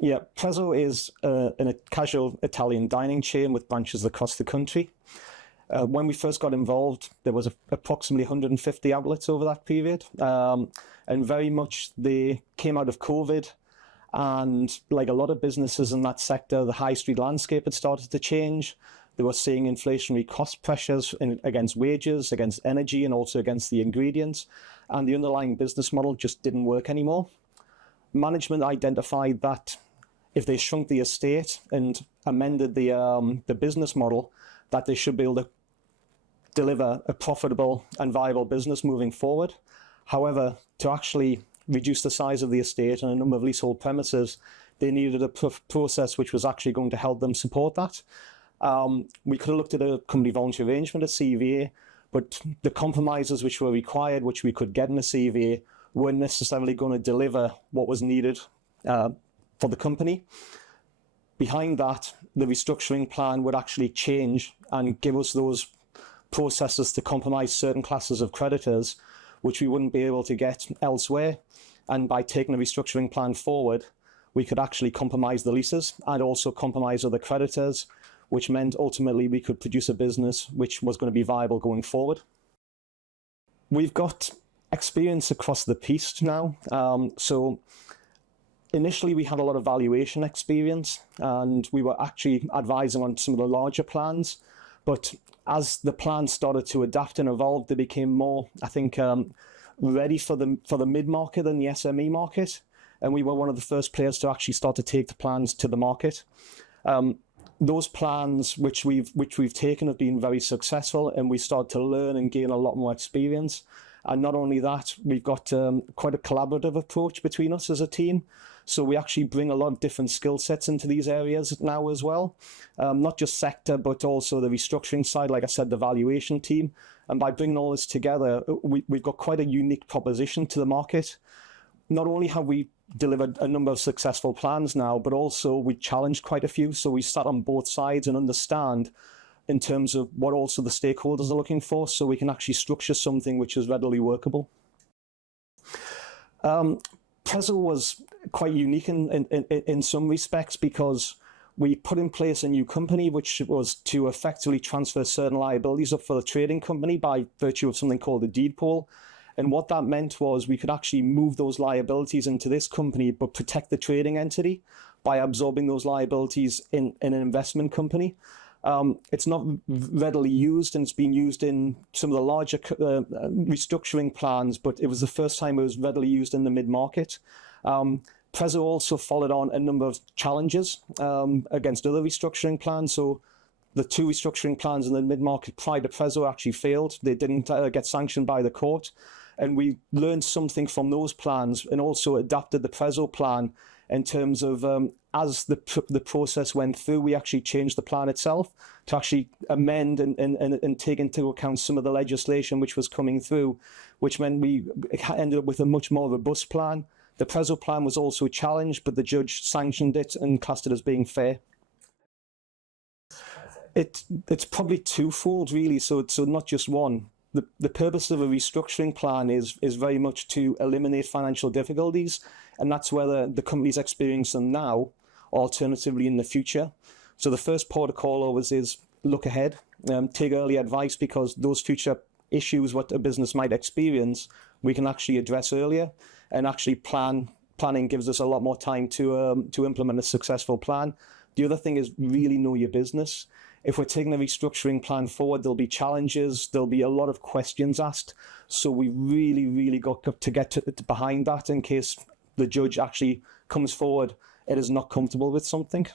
Yeah, Prezzo is a casual Italian dining chain with branches across the country. When we first got involved, there was approximately 150 outlets over that period. And very much they came out of COVID. And like a lot of businesses in that sector, the high street landscape had started to change. They were seeing inflationary cost pressures against wages, against energy, and also against the ingredients. And the underlying business model just didn't work anymore. Management identified that if they shrunk the estate and amended the business model, that they should be able to deliver a profitable and viable business moving forward. However, to actually reduce the size of the estate and a number of leasehold premises, they needed a process which was actually going to help them support that. We could have looked at a company voluntary arrangement, a CVA, but the compromises which were required, which we could get in a CVA, weren't necessarily going to deliver what was needed for the company. Behind that, the restructuring plan would actually change and give us those processes to compromise certain classes of creditors, which we wouldn't be able to get elsewhere. And by taking a restructuring plan forward, we could actually compromise the leases and also compromise other creditors, which meant ultimately we could produce a business which was going to be viable going forward. We've got experience across the piece now. So initially we had a lot of valuation experience and we were actually advising on some of the larger plans. But as the plans started to adapt and evolve, they became more, I think, ready for the mid-market and the SME market. And we were one of the first players to actually start to take the plans to the market. Those plans which we've taken have been very successful, and we start to learn and gain a lot more experience. And not only that, we've got quite a collaborative approach between us as a team. So we actually bring a lot of different skill sets into these areas now as well. Not just sector, but also the restructuring side, like I said, the valuation team. And by bringing all this together, we've got quite a unique proposition to the market. Not only have we delivered a number of successful plans now, but also we challenged quite a few. So we sat on both sides and understand in terms of what also the stakeholders are looking for, so we can actually structure something which is readily workable. Prezzo was quite unique in some respects because we put in place a new company which was to effectively transfer certain liabilities up for the trading company by virtue of something called a deed pool. And what that meant was we could actually move those liabilities into this company but protect the trading entity by absorbing those liabilities in an investment company. It's not readily used, and it's been used in some of the larger restructuring plans, but it was the first time it was readily used in the mid-market. Prezzo also followed on a number of challenges against other restructuring plans. So the two restructuring plans in the mid-market prior to Prezzo actually failed. They didn't get sanctioned by the court. And we learned something from those plans and also adapted the Prezzo plan in terms of as the process went through, we actually changed the plan itself to actually amend and take into account some of the legislation which was coming through, which meant we ended up with a much more robust plan. The Prezzo plan was also challenged, but the judge sanctioned it and classed it as being fair. It's probably twofold, really, so not just one. The purpose of a restructuring plan is very much to eliminate financial difficulties, and that's whether the company's experiencing them now or alternatively in the future. So the first protocol always is look ahead, take early advice, because those future issues what a business might experience, we can actually address earlier, and actually planning gives us a lot more time to implement a successful plan. The other thing is really know your business. If we're taking a restructuring plan forward, there'll be challenges, there'll be a lot of questions asked. So we really got to get behind that in case the judge actually comes forward and is not comfortable with something.